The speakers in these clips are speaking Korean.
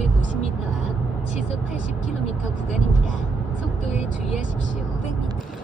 650m 앞 시속 80km 구간입니다. 속도에 주의하십시오. 500m.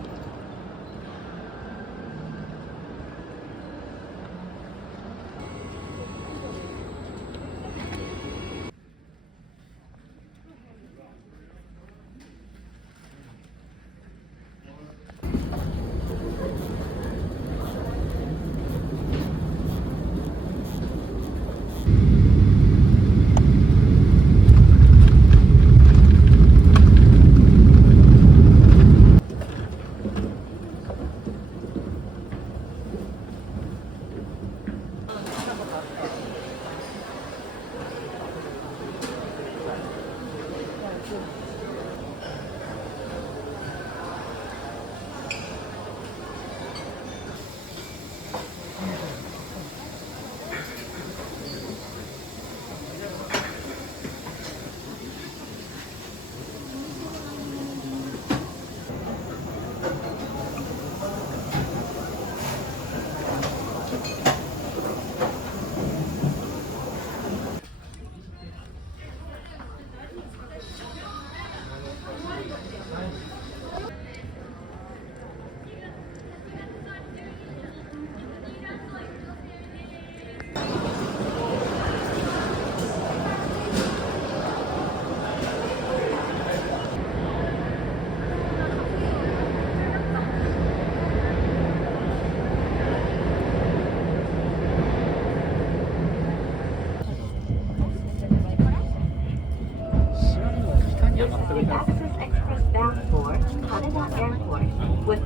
Access Express bound for Haneda Airport with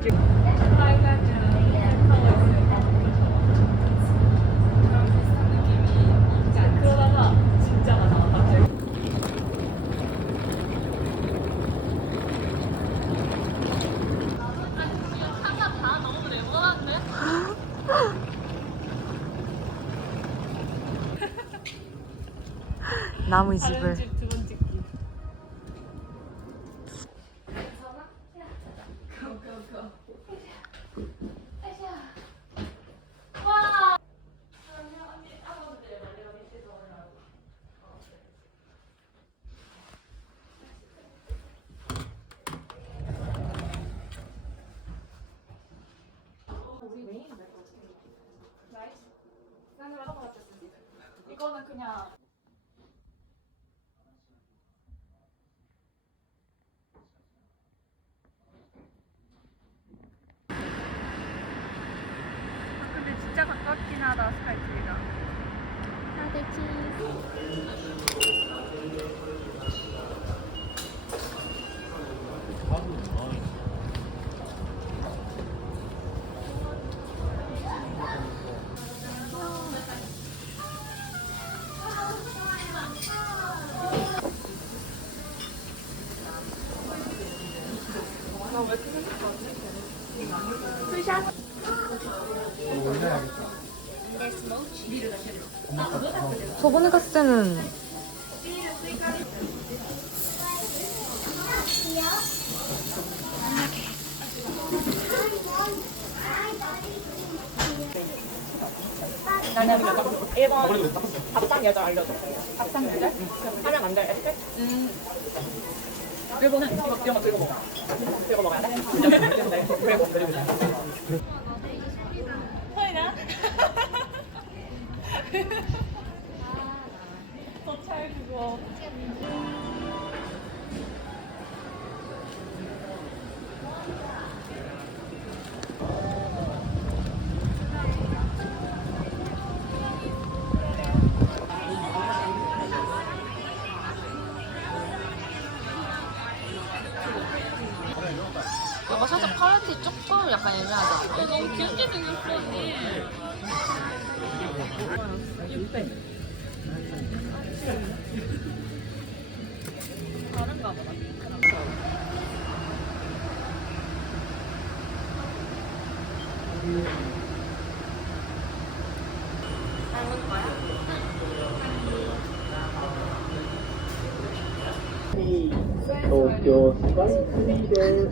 나무집을 이거는 그냥 근데 진짜 가깝긴 하다 스카이트리랑. 저번에 갔을 때는 나는 1번 밥상 여절 알려줘. 밥상 여절? 하면 안 돼. 에스테? 1번은 이런 거 들고 먹어. 들고 먹어야 돼? 그리고 서인아? 더잘 그거. 이거 살짝 팔레트 조금 약간 애매하다. 너무 귀엽게 생겼어 언니. 다른가 보다. 닮은 거야? 도쿄 스카이트리를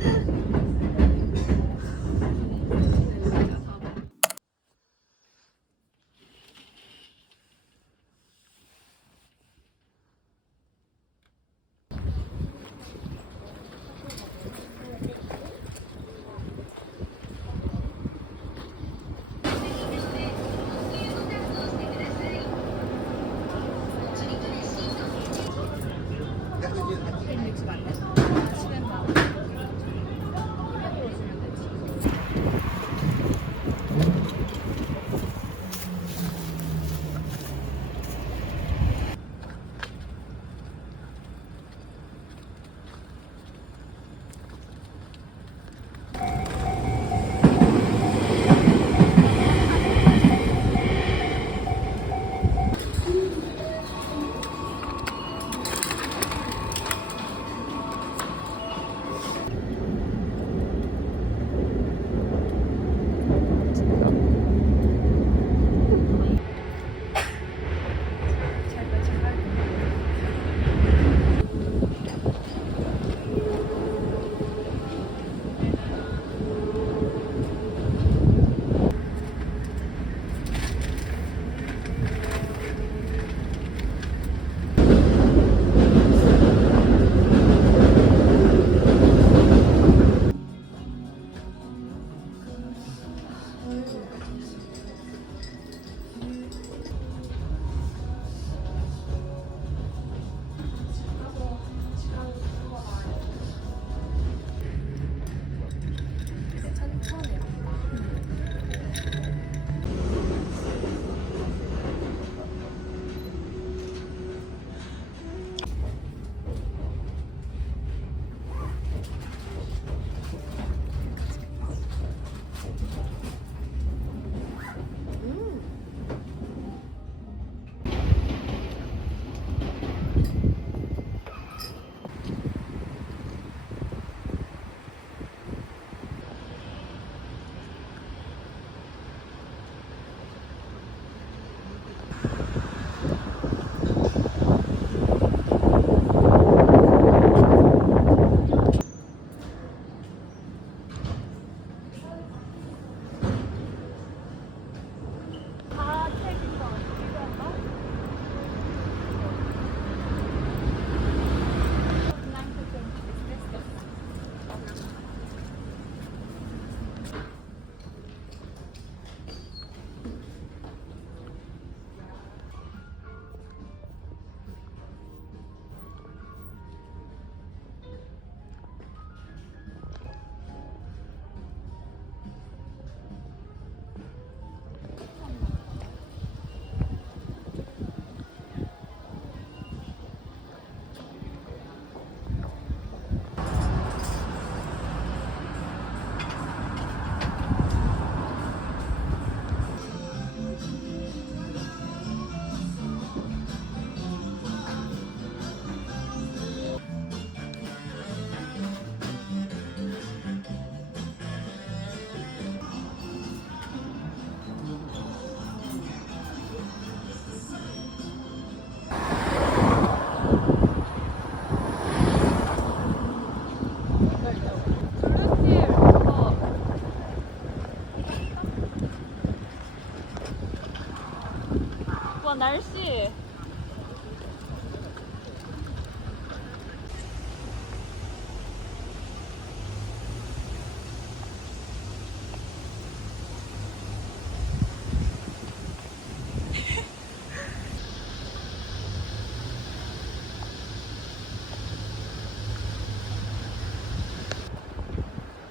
날씨.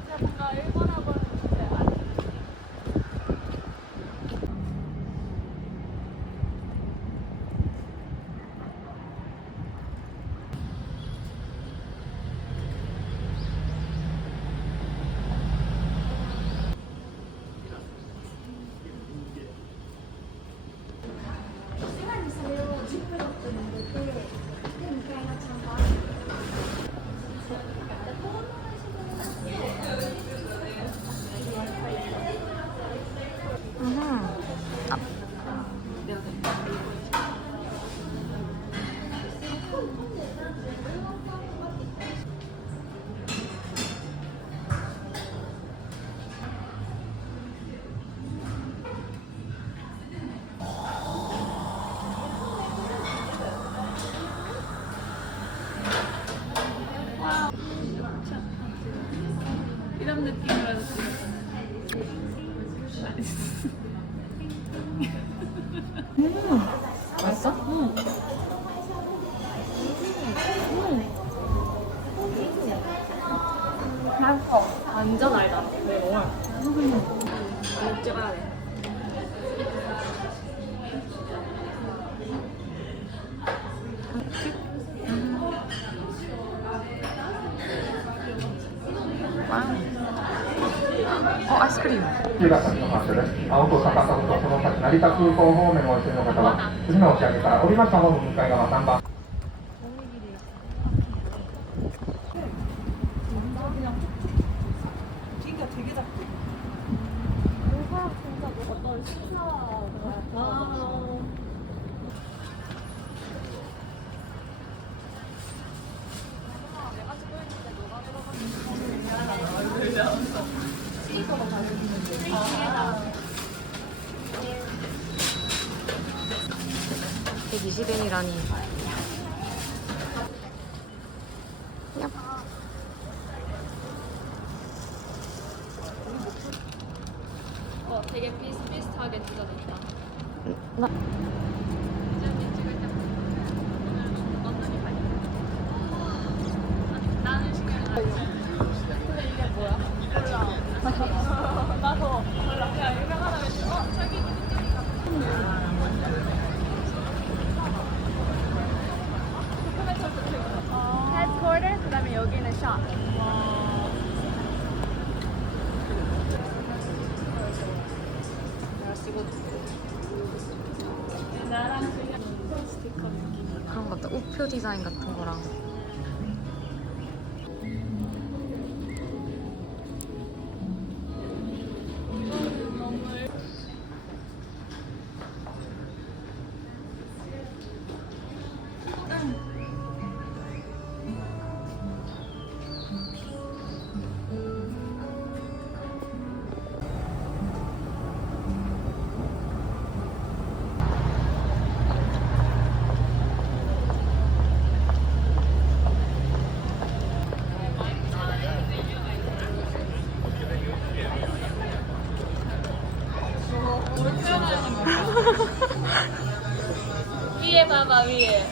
진짜 뭔가 일본하고는 진짜 이런 느낌으로 맛있어? 완전 알다. 네, 너무 알다. 찍어야 돼. 아이스크림. 10月の発車です。青と坂とその先成田空港方面をお進みの方は次の押し上げから降りました方の向かい側3番。 120엔이라니. 되게 비슷비슷하게 찢어졌다. 나 이제 찍을 때 오늘은 언니 발견. 나는 신경 안 써. 근데 이게 뭐야? 몰라. 나도 몰라. 그냥 유명하다고 했지. 저기 헤드쿼터 그다음에 여기는 샵. 그런 것 같다. 우표 디자인 같은 거랑. 위에 봐봐 위에.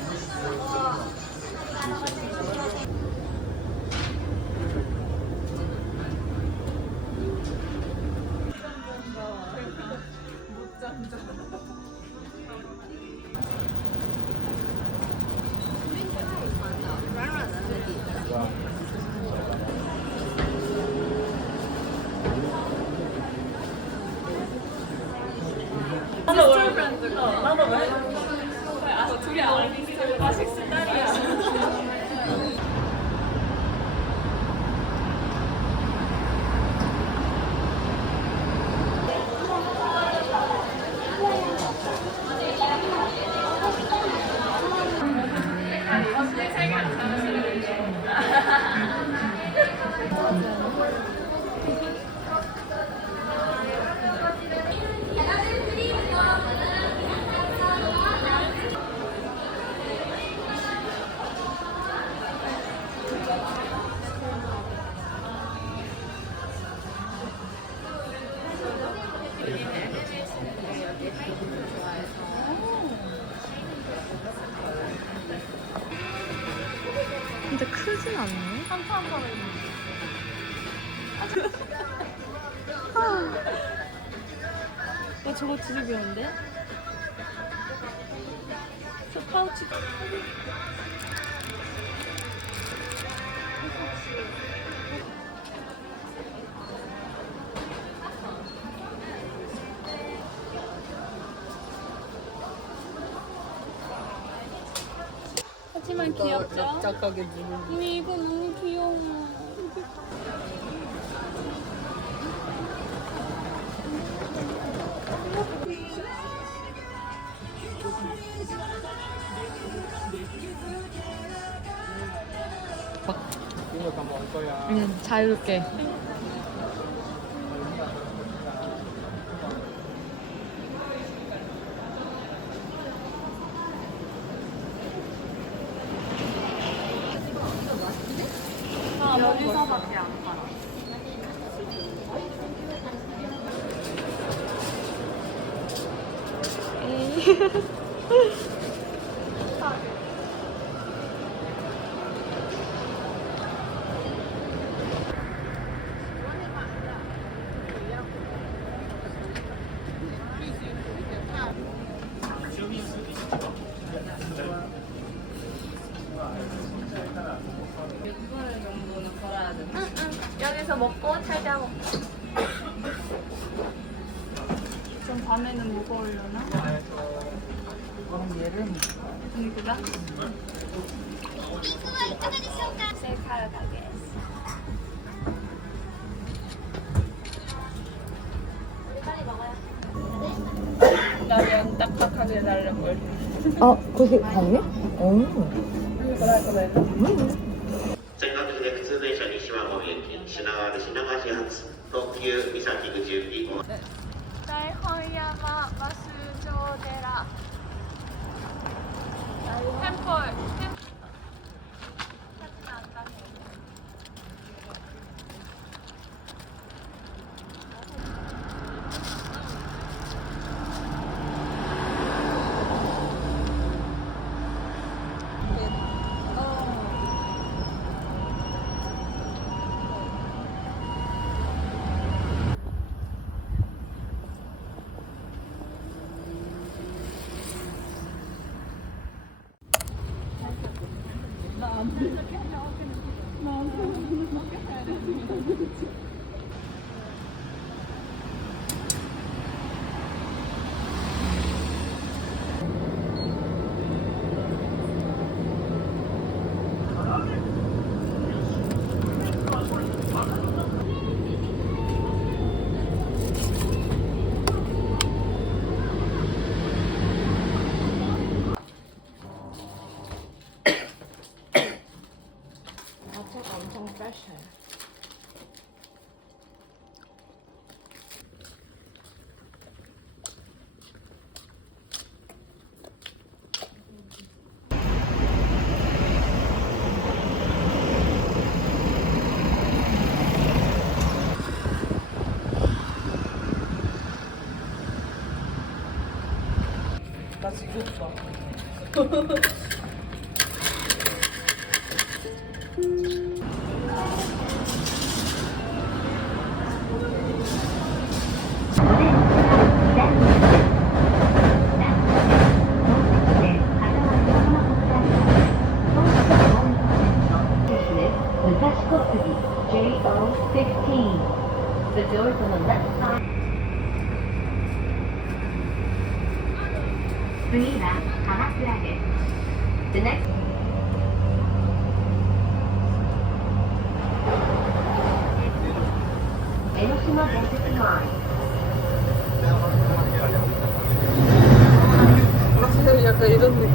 나도 원래 브랜드. 나도 왜? 아, 둘이 알고 맛있을 딸이야. 근데 크진 않네. 한참 걸어. 나 저거 진짜 귀여운데? 저 파우치. 하지만 귀엽죠? 납작하게 누르는. 언니 이거 너무 귀여워. 이거 다 먹을 거야. 자유롭게. 여기서밖에 안 팔아. 여기서 먹고 찾아먹고. 좀 밤에는 무거우려나? 그럼 얘를 이거다? 셀카를 가겠어. 나연 딱딱하게 달는 걸. 그게 가능해? 全学で普通電車西馬込駅、品川で品川市発、特急三崎口行き。大本山バス場寺。店舗。나 지금 봐. JO15. The doors on the left side. 次は鎌倉です。The next. Enoshima Densetsu Line. 약간 이런 느낌.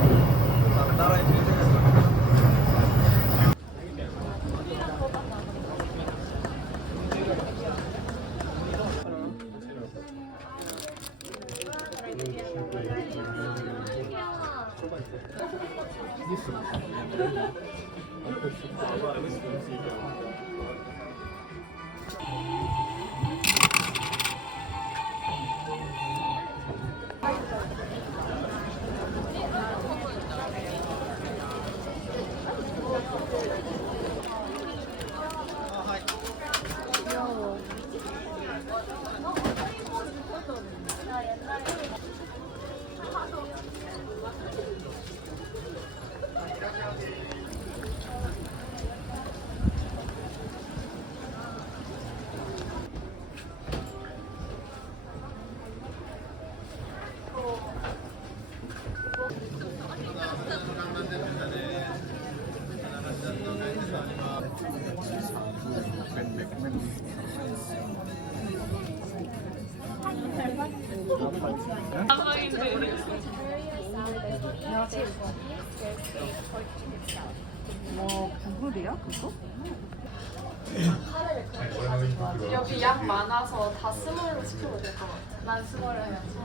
여기 양 많아서 다 스몰로 시켜도 될 것 같아. 난 스몰을 해야지.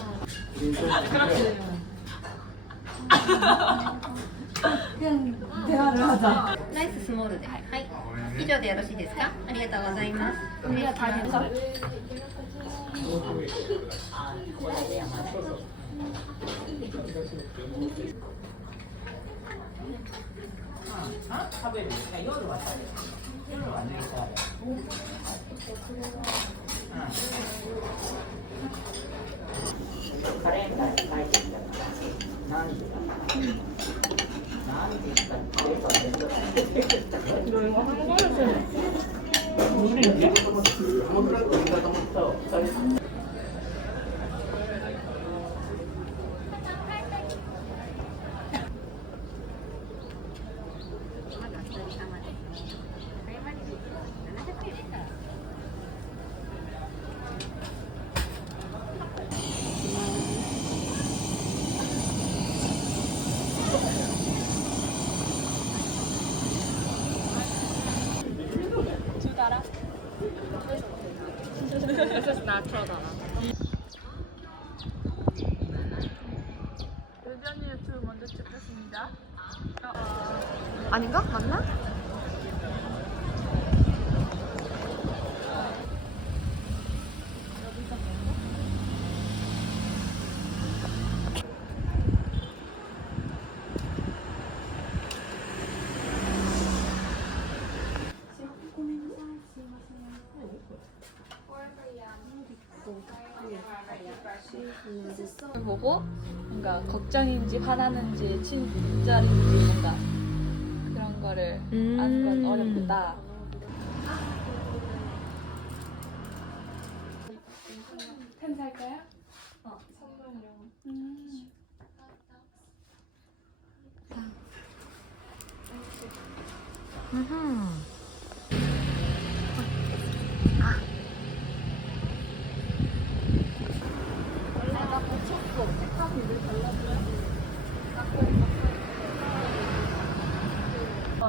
ライススモールで、はい、以上でよろしいですか。ありがとうございます。ありがとうございます。 カレンダーに書いてみたら何時だ何時だっていうか유전이 유튜브 먼저 찍겠습니다. 아닌가? 맞나? 보고 뭔가 걱정인지 화나는지 친절인지 뭔가 그런 거를 아는 건 어렵다. 펜 살까요? 선물용.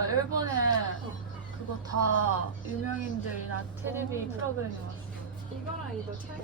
일본에 그거 다 유명인들이나 텔레비 프로그램이 왔어. 이거랑 이거 차이.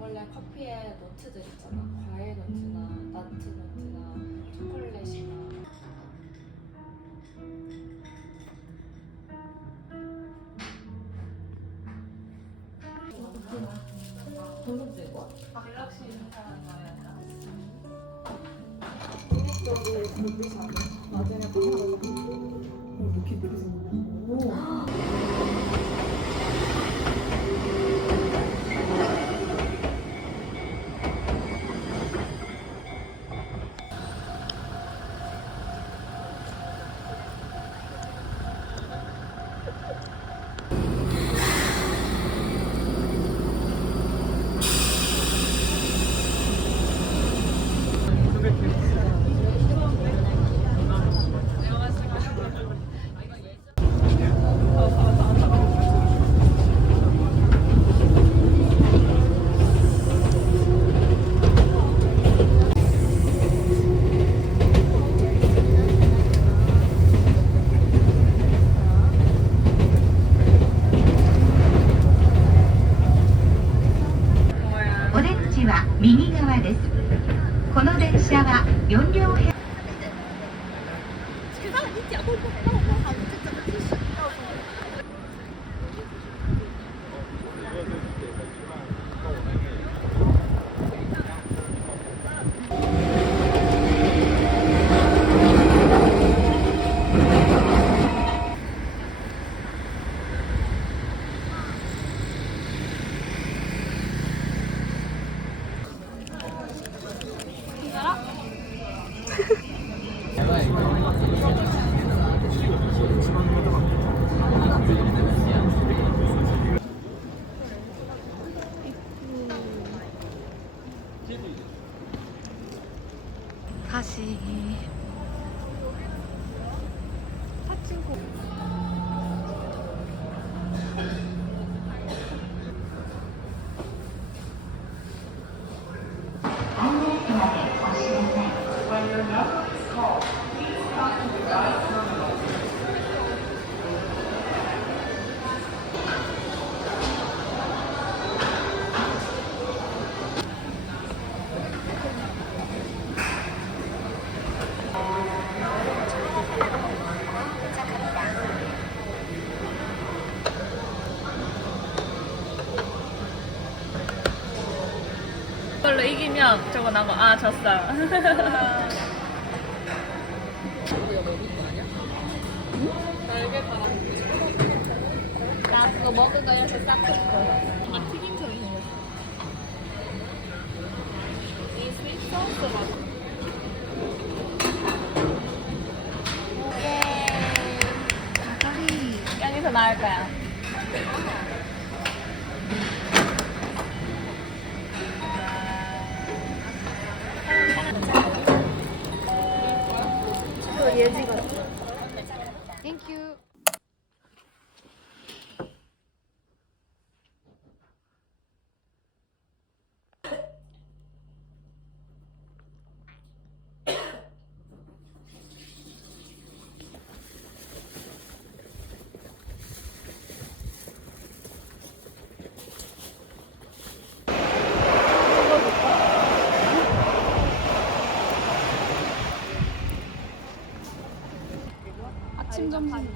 원래 커피에 너트들 있잖아. 과일 너트나 나트 너트나 초콜릿이나. 양념 저거 나고 졌어요. 나 그거 먹은 거 이렇게 싹 했어. 뭔가 튀김처럼 생겼어. 이 스윗 소스가 여기서 나올까요? 땡큐. 아침 점심.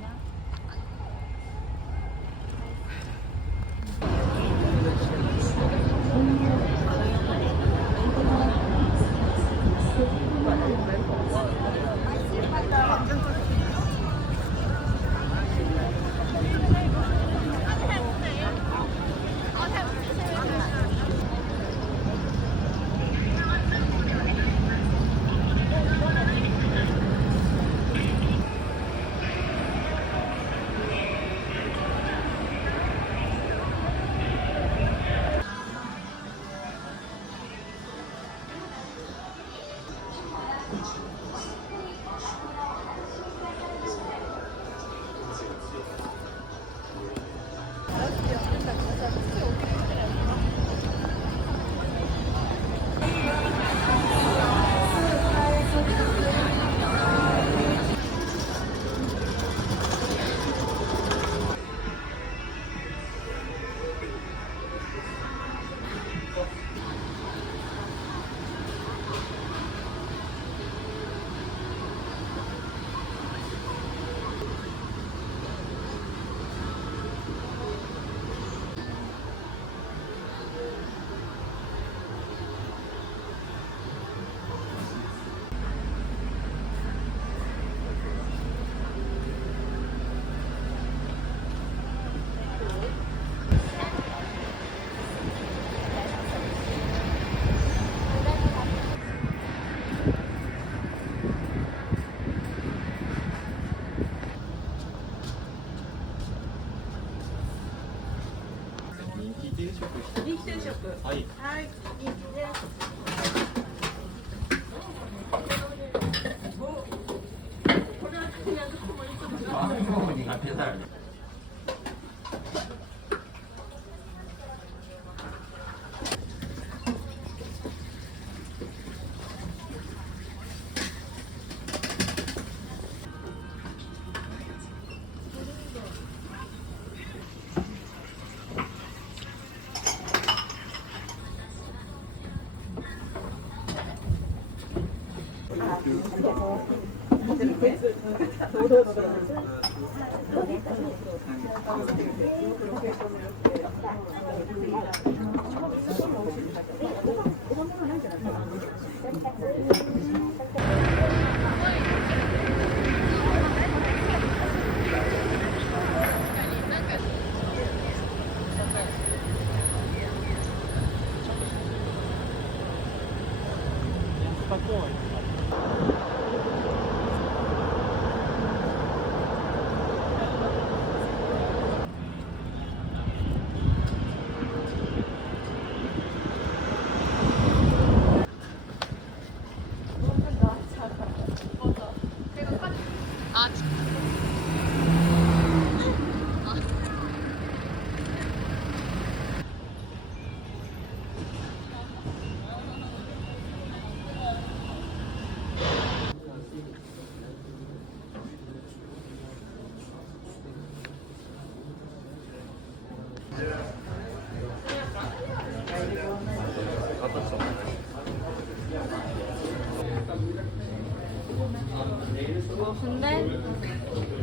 근데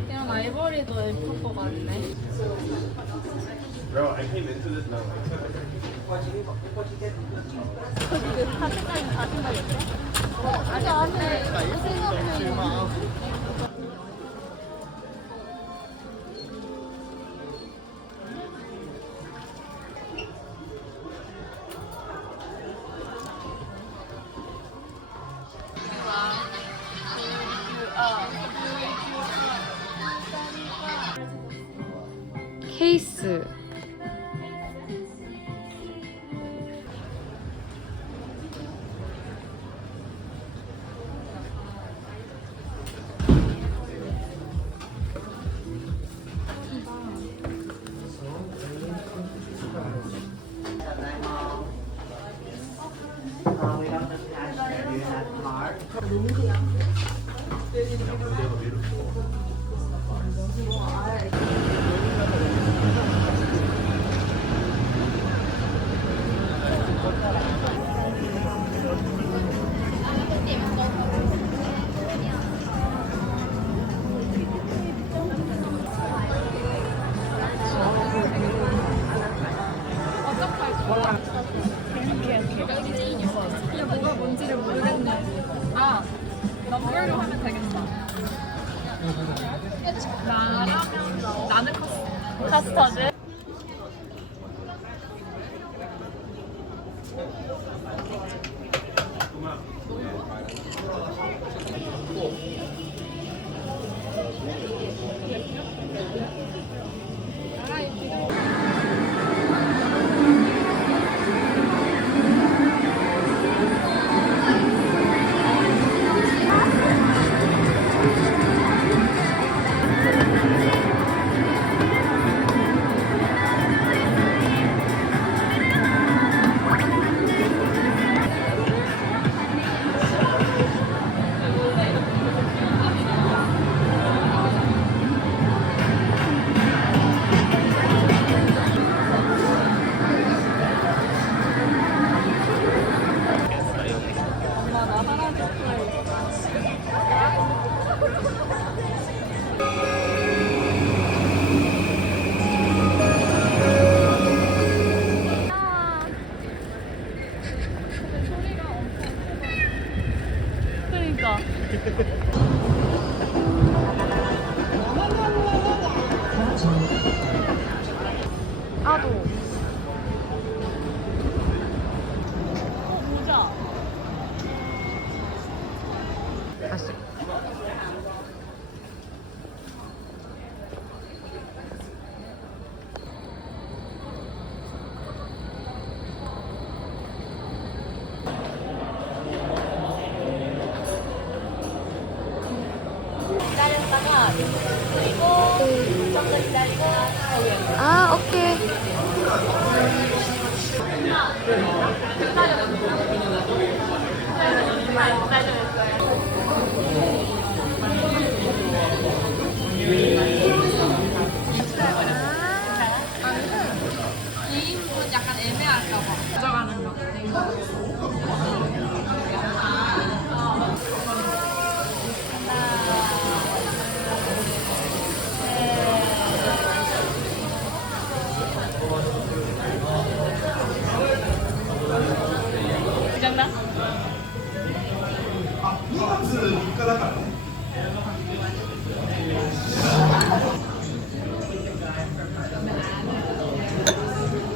이런 아이보리도 예쁠 것 같네. Bro, I came into this not like that. 케이스. We have the cash there. Do you have card? 이게 뭐가 뭔지를 모르겠네. 아, 넘버로 하면 되겠다. 나는 카스터드. 아도. 모자. 다시. 기다렸다가 그리고 좀 더 기다리고 아, 오케이. 약간 애매할까봐 가져가는 거.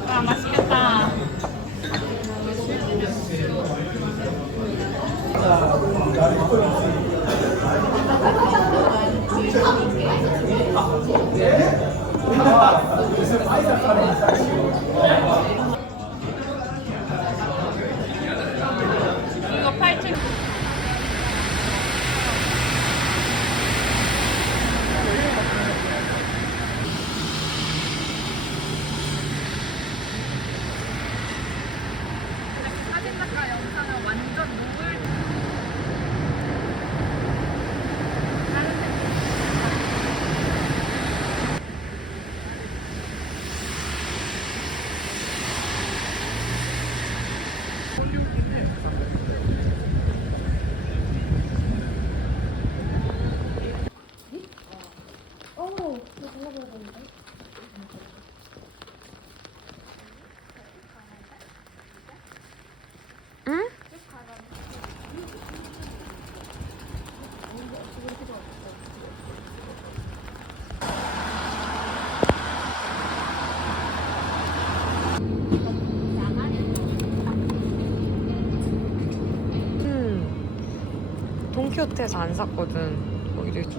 아, 맛있겠다. 이거 8,000. 사진 작가 영상을 완전 노을. 큐트해서 안 샀거든. 여기도 있어.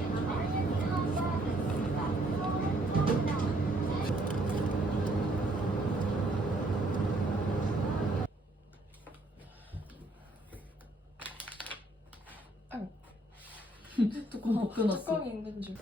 뚜껑 벗겨놨어. 뚜껑이 있는 줄.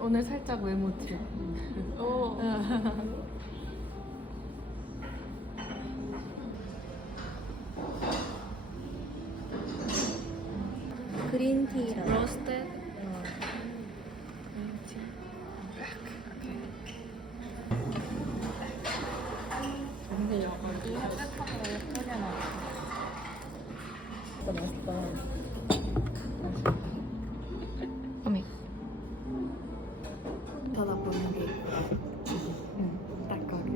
오늘 살짝 외모 트ip. 그린티랑 로스트. 근데 여기 햇볕하고 예쁘게 나왔어. 진짜 맛있다. 어메. 쳐다보는 게 딱하게.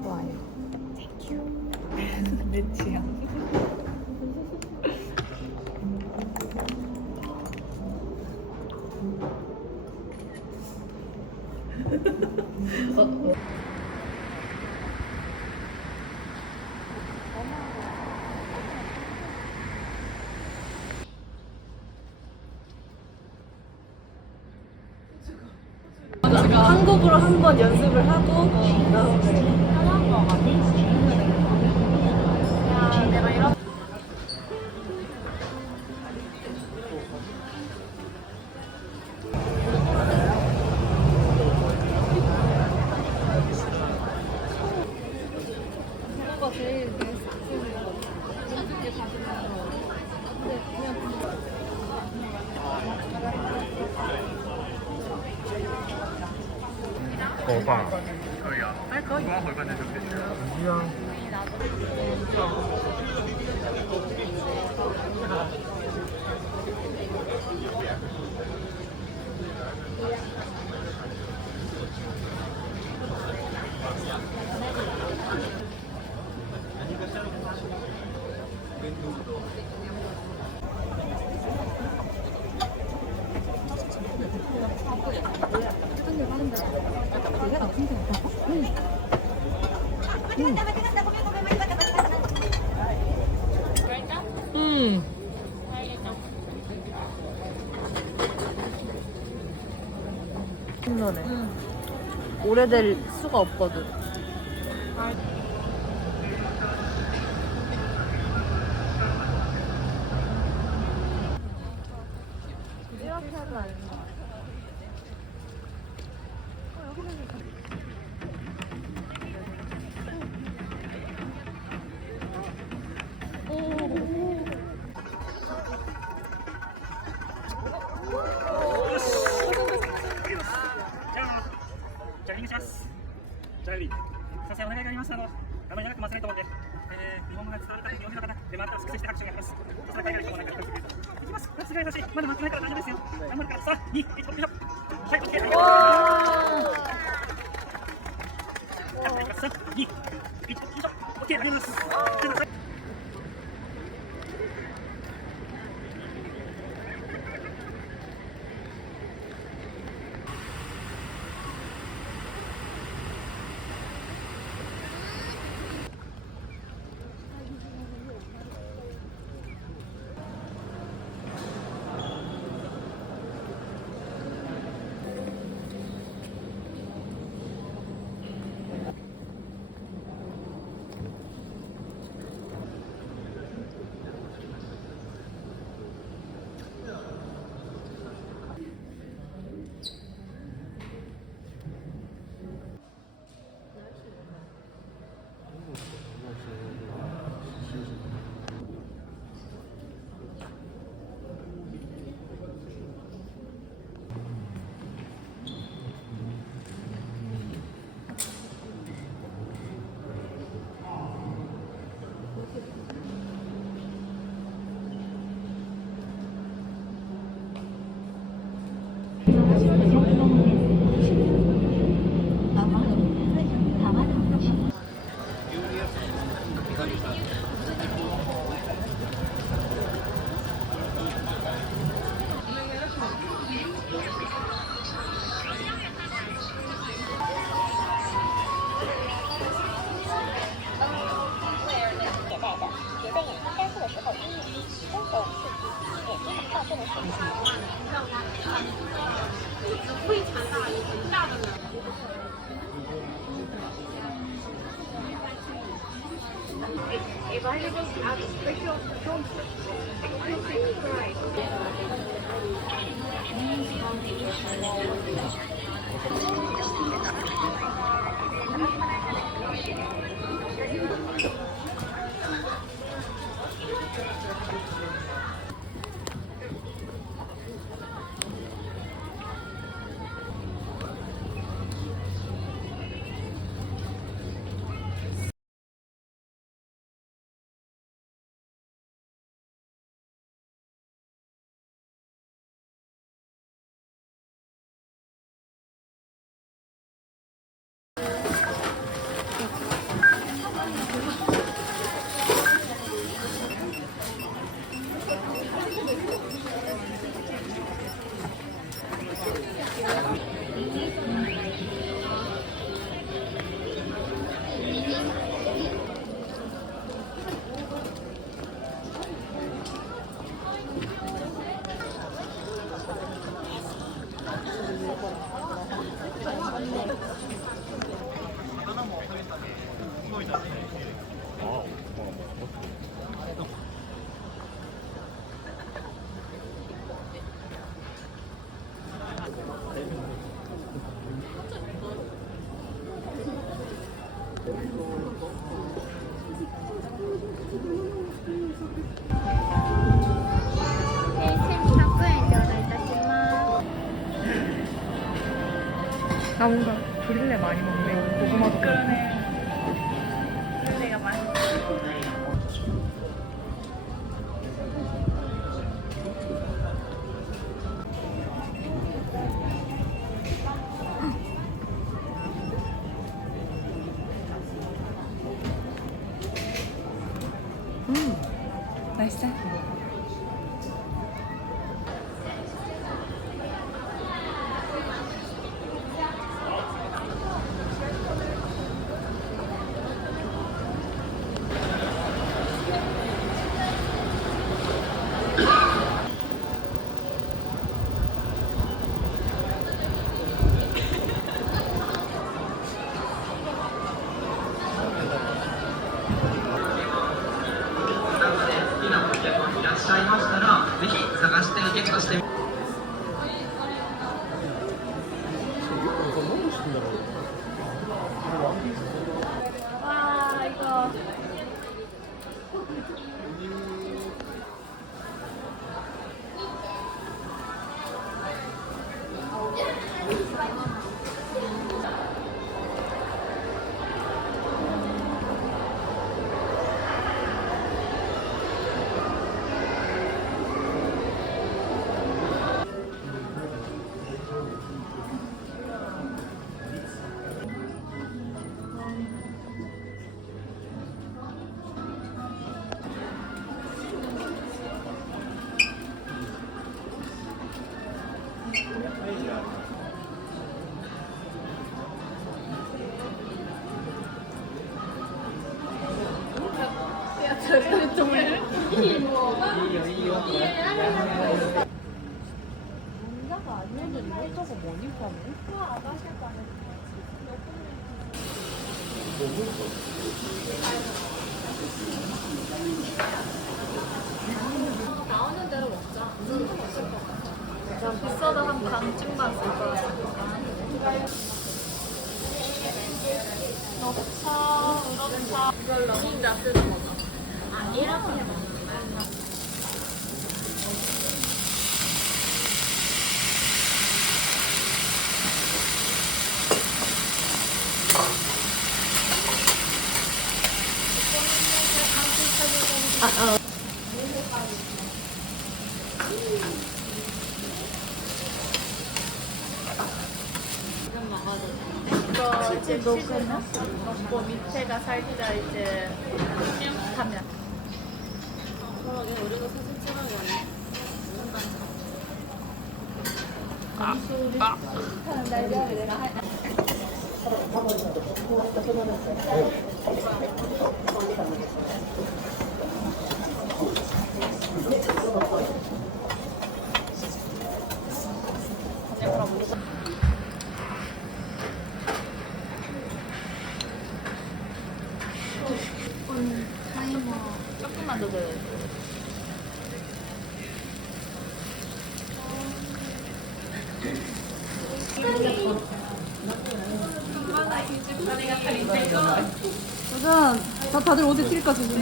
좋아요. 내 취향. 한국어로 한번 연습을 하고狗饭可以啊，可以。我要回饭店就可以。是啊。신선해. 오래될 수가 없거든.じゃあ、リングします。じゃあ、より、撮影お願いがあります。あまり長く待たないと思うんで、日本語が伝わる方、日本語の方、で、また粛清して拍手があります。そして、海外の人もなんか、いきます。すごい優しい。まだ待ってないから大丈夫ですよ。頑張るから、さあ、2、1、よいしょ。はい、OK、ありがとうございます。はい、いきます。さあ、2、1、よいしょ。OK、ありがとうございます。ください。나 뭔가 브릴레 많이 먹네. 고구마도 그러네. 내가 많이. 맛있어? 와 이거. 나오는 대로 먹자. 비싸도 한 반쯤만 쓸 거야. 녹차, 우럭차. 이걸 혼자 쓰는 거죠? 아, 이렇게 먹는 거야? 이거 이제 먹고 밑에가 살기가 이제 하면. 우리가 사진 찍어야 짜잔. 다들 어디 튈까 지금?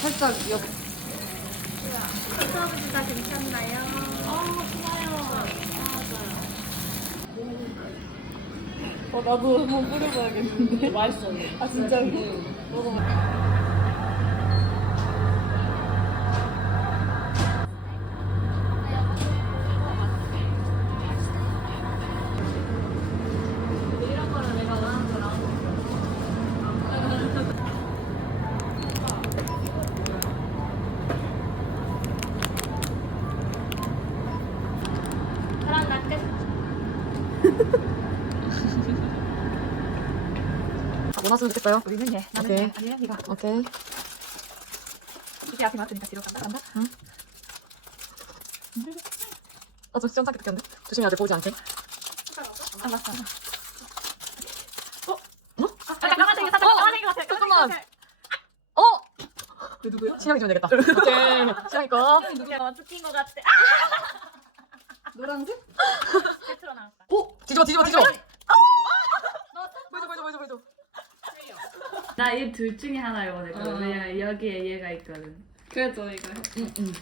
살짝 옆. 서비스가 괜찮나요? 나도 한번 뿌려봐야겠는데. 맛있어. 아 진짜로? 사람 낚은. 뭐 났으면 좋겠어요? 우리는 얘. 나는 오케이. 얘. 아니면 이거. 오케이. 이게 앞이 맞으니까 뒤로 간다. 좀 시원찮게 느꼈는데? 조심해야지, 보이지 않게. 안 맞다. 잠깐만. 왜 누구야? 신영이 주면 되겠다. 오케이. 신영이 거. 누가 뜯긴 것 같아. 노란색? 세트로 나왔다. 오! 뒤집어. 보여줘. 나 이 둘 중에 하나를 원했거든. 왜냐면 여기에 얘가 있거든. 그래서 이거 했어.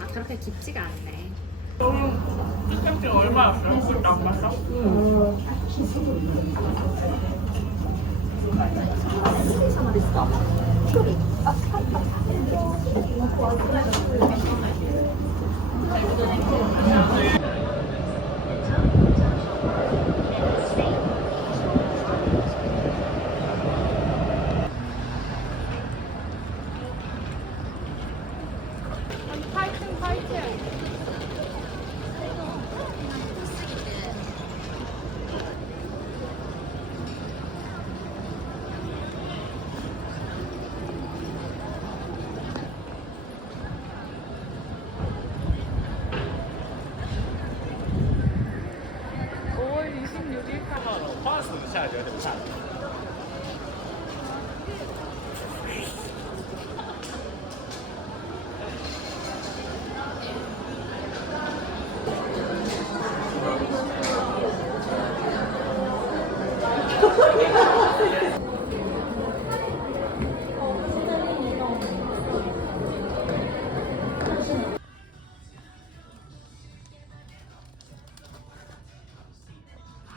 아 그렇게 깊지가 않네.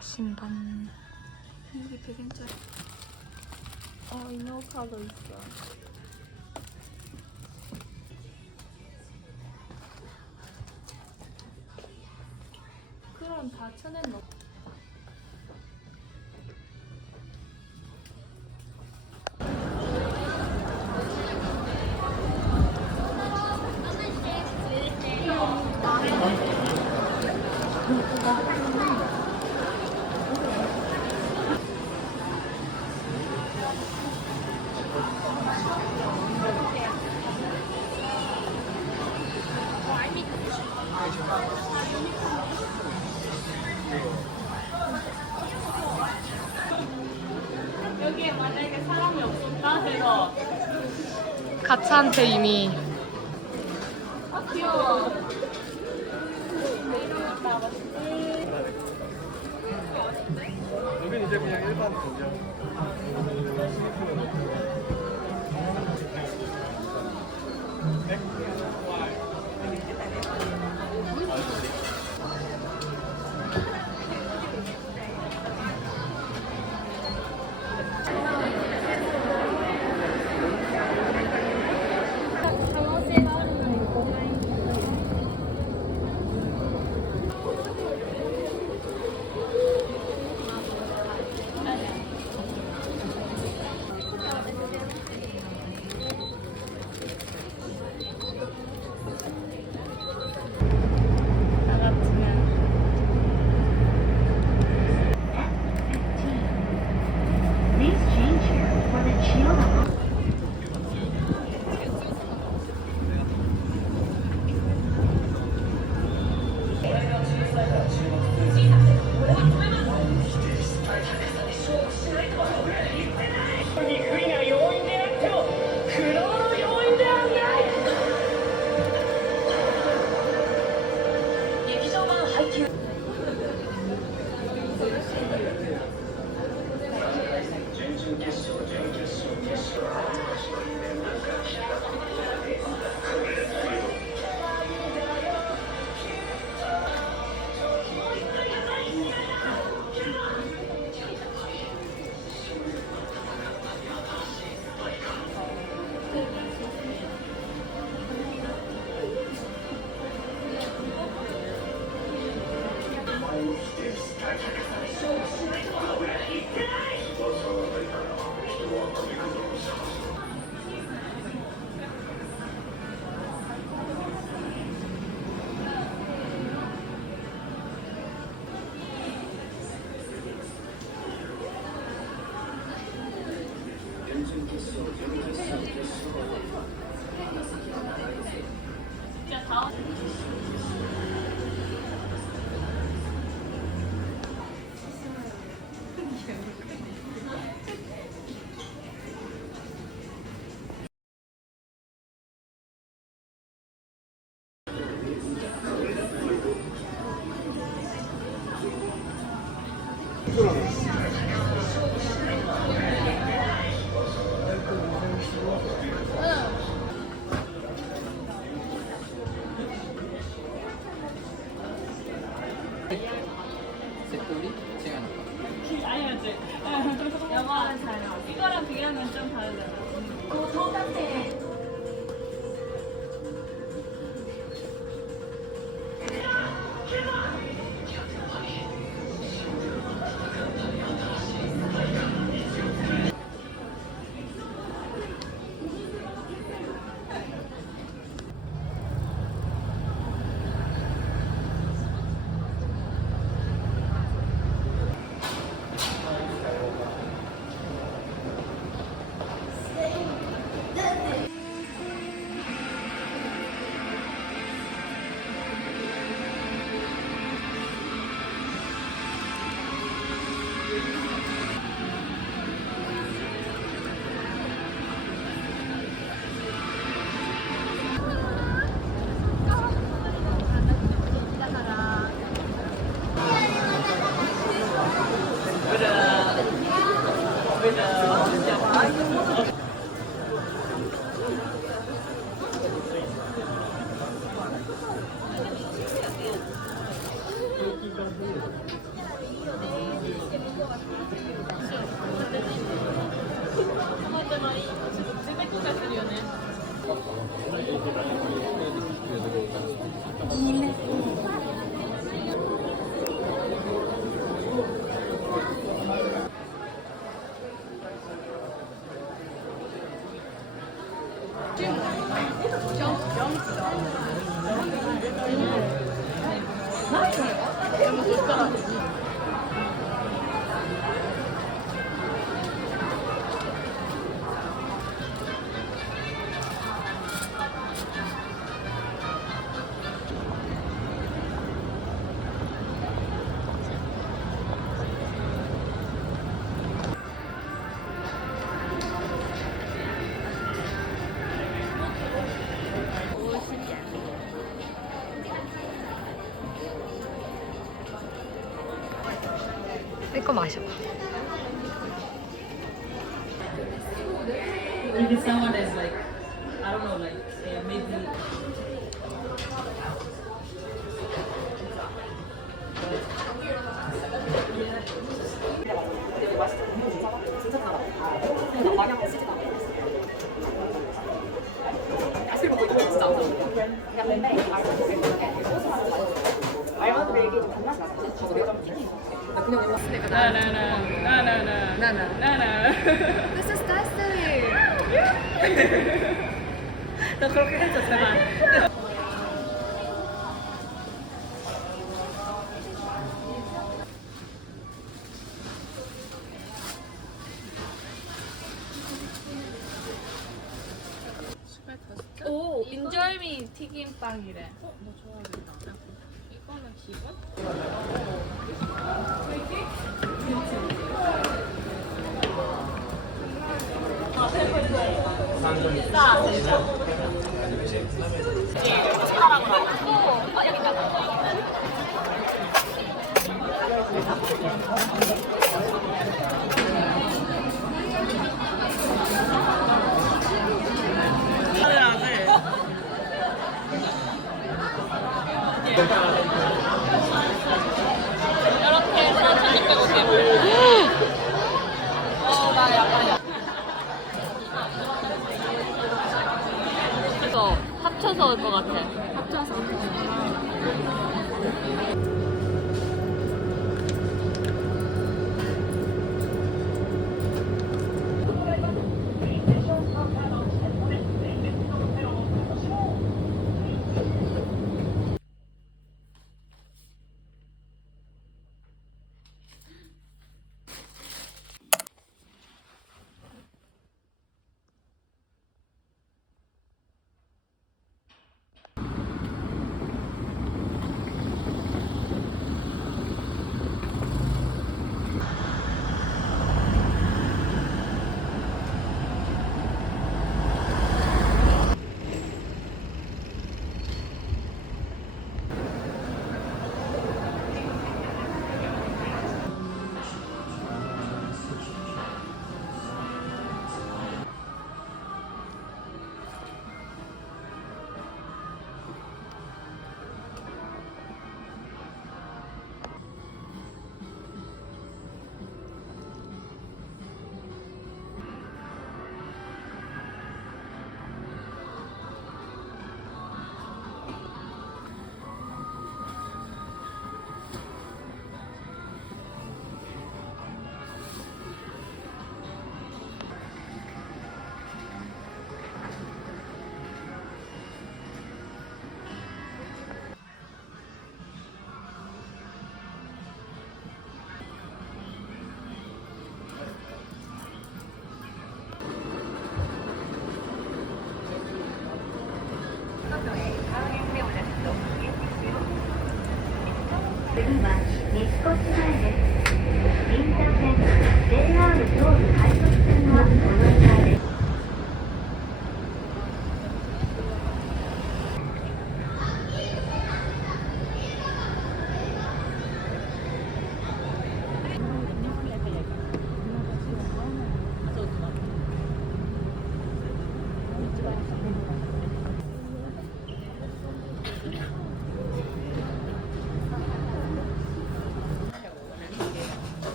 신반. 여기 백엔짜리. 이노카도 있어. 그럼 다 쳐냈노? 여기에 만약에 사람이 없었다 해서 가차한테 이미 귀여워. 여긴 이제 그냥 일반 도장. 네? 아니었지. 영화는 잘 나와. 이거랑 비교하면 좀 다르잖아. 내거 마셔. Maybe someone is like, I don't know, like, maybe. This is destiny. 너 그렇게 해줘, 제발. 오, 인절미 튀김빵이래. 너 좋아하겠다. 이거는 기본? 이렇게 해서 1,650원. 나 약간 그래서 합쳐서 올 것 같아. 합쳐서.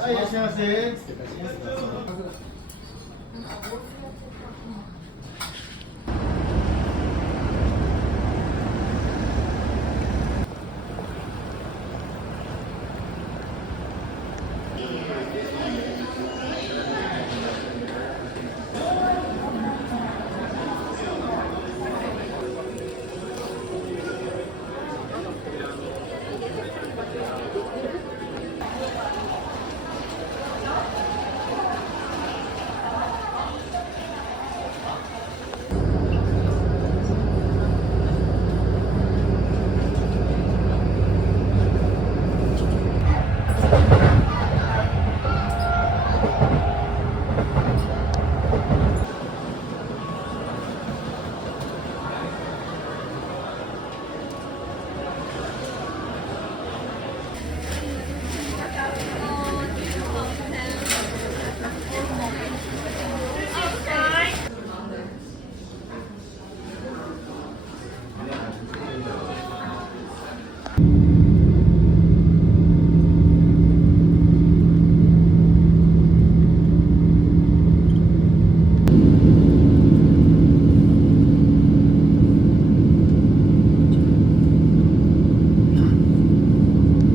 はい、いらっしゃいませ。